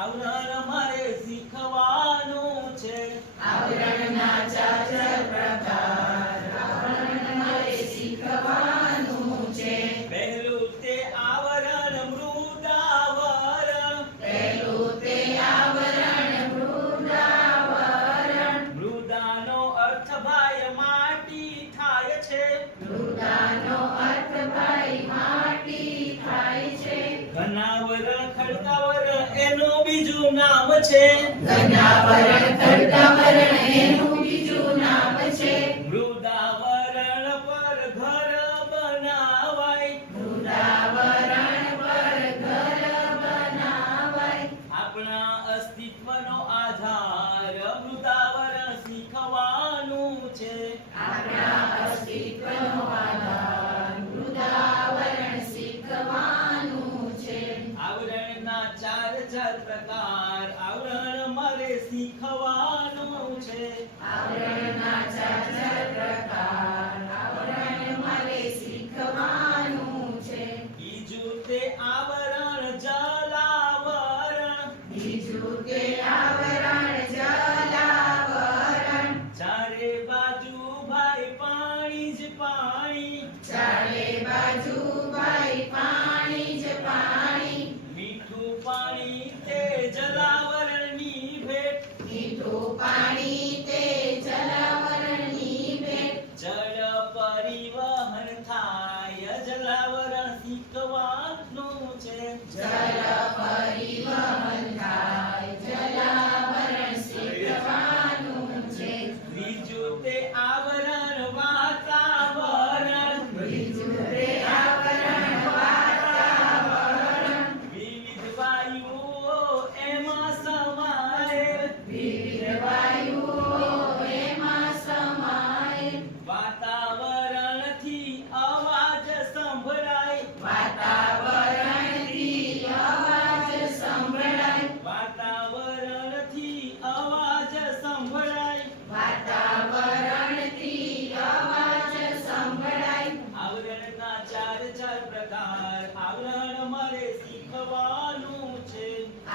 આવરણ મારે શીખવાનું છે. આવરણના ચાર પ્રકાર આવરણ મારે શીખવાનું છે. પહેલું તે આવરણ મૃદાવરણ. પહેલું તે આવરણ મૃદાવરણ. મૃદાનો અર્થ ભાઈ માટી થાય છે. મૃદાનો અર્થ ભાઈ માટી થાય છે. ઘનાવરણ ખડકાવરણ એનું બીજું નામ છે. ઘનાવરણ ખડકાવરણ એનું બીજું નામ છે. મૃદાવરણ પર ઘર બનાવાય. મૃદાવરણ પર ઘર બનાવાય. આપણા અસ્તિત્વનો આધાર મૃદાવરણ શીખવાનું છે. આપણા અસ્તિત્વનો આધાર મૃદાવરણ શીખવાનું છે. આવરણના ચાર પ્રકાર આવરણ મારે શીખવાનું છે. આવરણના ચાર પ્રકાર આવરણ મારે શીખવાનું છે. બીજું તે આવરણ જલાવરણ. બીજું તે આવરણ જલાવરણ. ચારે બાજુ ભાઈ પાણી જ પાણી. ચારે બાજુ ભાઈ પાણી જ પાણી. મીઠું પાણી તે જલાવરણની ભેટ. મીઠું પાણી તે જલાવરણની ભેટ. જળ પરિવહન થાય જલાવરણ શીખવાનું છે. જલ પરિવહન થાય જલાવરણ શીખવાનું છે. બીજું તે આવરણ વાતાવરણ. બીજું તે આવરણ વાતાવરણ. વિવિધ વાયુઓ એમાં સમાયેલ. વિવિધ વાયુઓ એમાં સમાય. વાતાવરણથી અવાજ સંભળાય. વાતાવરણથી અવાજ સંભળાય. વાતાવરણથી અવાજ સંભળાય. વાતાવરણથી અવાજ સંભળાય. આવરણના ચાર પ્રકાર આવરણ મારે શીખવાનું છે.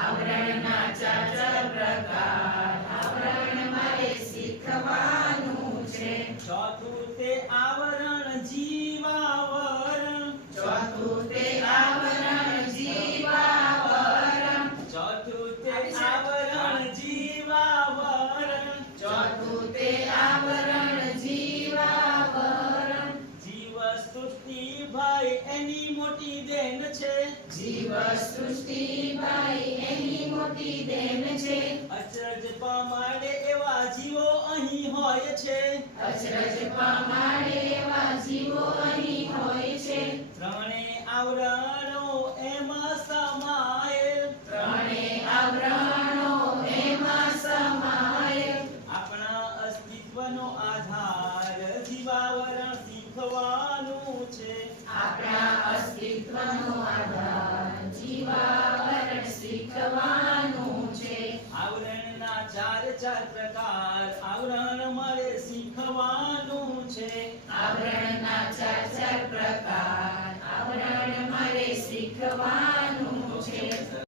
આવરણના ચાર પ્રકાર આવરણ મારે શીખવાનું છે. ચોથું તે આવરણ જીવાવરણ. ચોથું તે આવરણ જીવાવરણ. ચોથું તે આવરણ જીવાવરણ. ચોથું તે આવરણ જીવાવરણ. જીવ સૃષ્ટિ ભાઈ એની મોટી દેન છે. જીવ સૃષ્ટિ ભાઈ એની મોટી દેન છે. અચરજ પામાડે એવા જીવો અહીં હોય છે. અચરજ પામાડે એવા જીવો અહીં હોય છે. ત્રણેય આવરણો એમાં સમાયેલ. ત્રણેય આવરણો એમાં સમાય. આપણા અસ્તિત્વનો આધાર જીવાવરણ શીખવાનું છે. આપણા અસ્તિત્વનો આધાર જીવાવરણ શીખવાનું છે. આવરણના ચાર પ્રકાર આવરણ મારે શીખવાનું